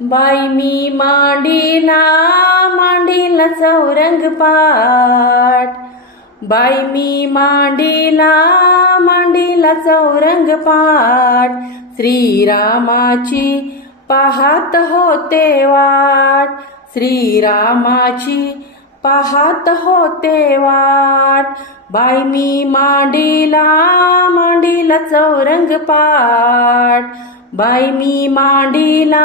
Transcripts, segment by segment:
बाई मी मांडीला मांडीला चौरंग पाठ. बाई मी मांडीला मांडीला चौरंग पाठ. श्रीरामाची पाहत होते वाट. श्रीरामाची पाहात होते वाट. बाई मी मांडीला मांडीला चौरंग पाठ. बाई मी मांडीला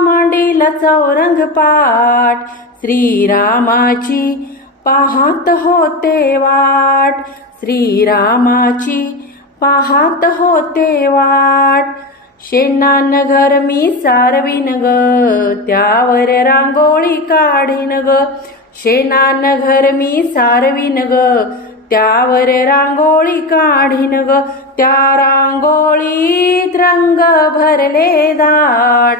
मांडीला चौरंग पाठ. श्रीरामाची पाहात होते वाट. श्रीरामाची पाहात होते वाट. शेणान घर मी सारवीन ग त्यावर रांगोळी काढीन ग. शेणान घर मी सारवीन ग त्यावर रांगोळी काढीन ग. त्या रांगोळीत रंग भरले दाट.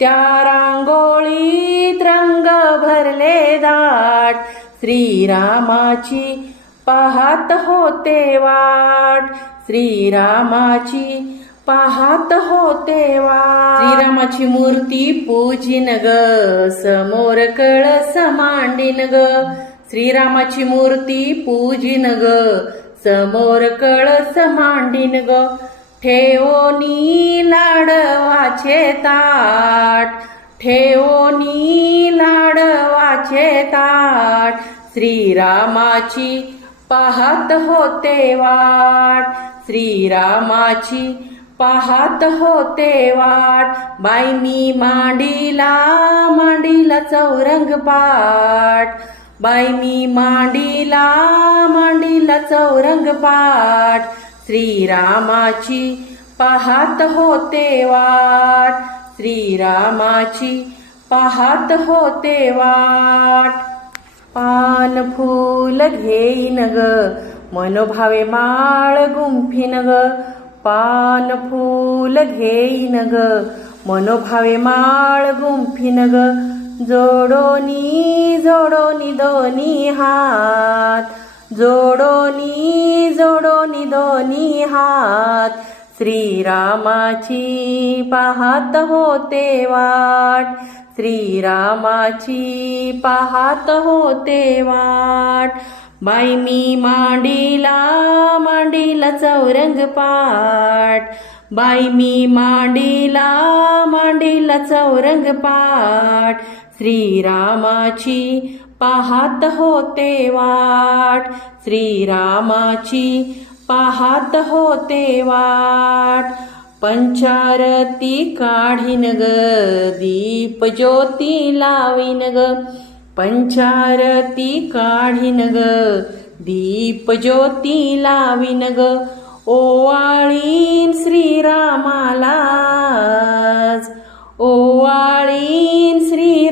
त्या रांगोळीत रंग भरले दाट. श्रीरामाची पाहात होते वाट. श्रीरामाची पाहात होते वा श्रीरामाची मूर्ती पूजिन ग. समोर कळस मांडीन ग. श्रीरामाची मूर्ती पूजिन ग समोर कळस मांडीन ग. ठेवोनी लाडवाचे ताट ठेवोनी लाडवाचे ताट. श्रीरामाची पाहत होते वाट श्रीरामाची पाहत होते वाट. बाईनी मांडीला मांडीला चौरंग पाट बाई मी मांडीला मांडीला चौरंग पाठ. श्रीरामाची पाहत होते वाट. श्रीरामाची पाहत होते वाट. पान फूल घेईन ग मनोभावे माळ गुंफीन ग. पान फूल घेईन ग मनोभावे माळ गुंफीन ग. जोडोनी जोडोनी दोनी हात. जोडोनी जोडोनी दोनी हात. श्रीरामाची पाहत होते वाट. श्रीरामाची पाहत होते वाट. बाई मी मांडीला मांडीला चौरंग पाट बाई मी मांडीला मांडीला चौरंग पाट श्रीरामाची पाहत होते वाट. श्रीरामाची पाहत होते वाट. पंचारती काढीन ग दीप ज्योती लावीन ग. पंचारती काढीन ग दीप ज्योती लावीन ग. ओवाळीन श्रीरामाला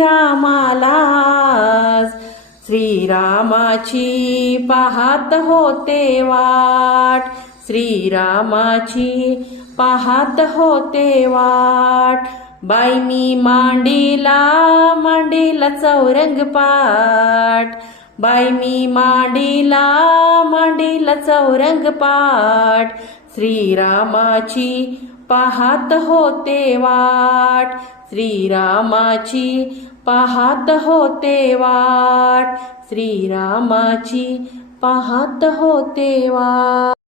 ओवाळीन श्रीरामालाच. श्रीरामाची पाहत होते वाट. श्रीरामाची पाहत होते वाट. बाई मी मांडीला मांडीला चौरंग पाट बाई मी मांडीला मांडीला चौरंग पाट श्रीरामाची पाहत होते वाट. श्रीरामाची पाहत होते वाट. श्रीरामाची पाहत होते वाट.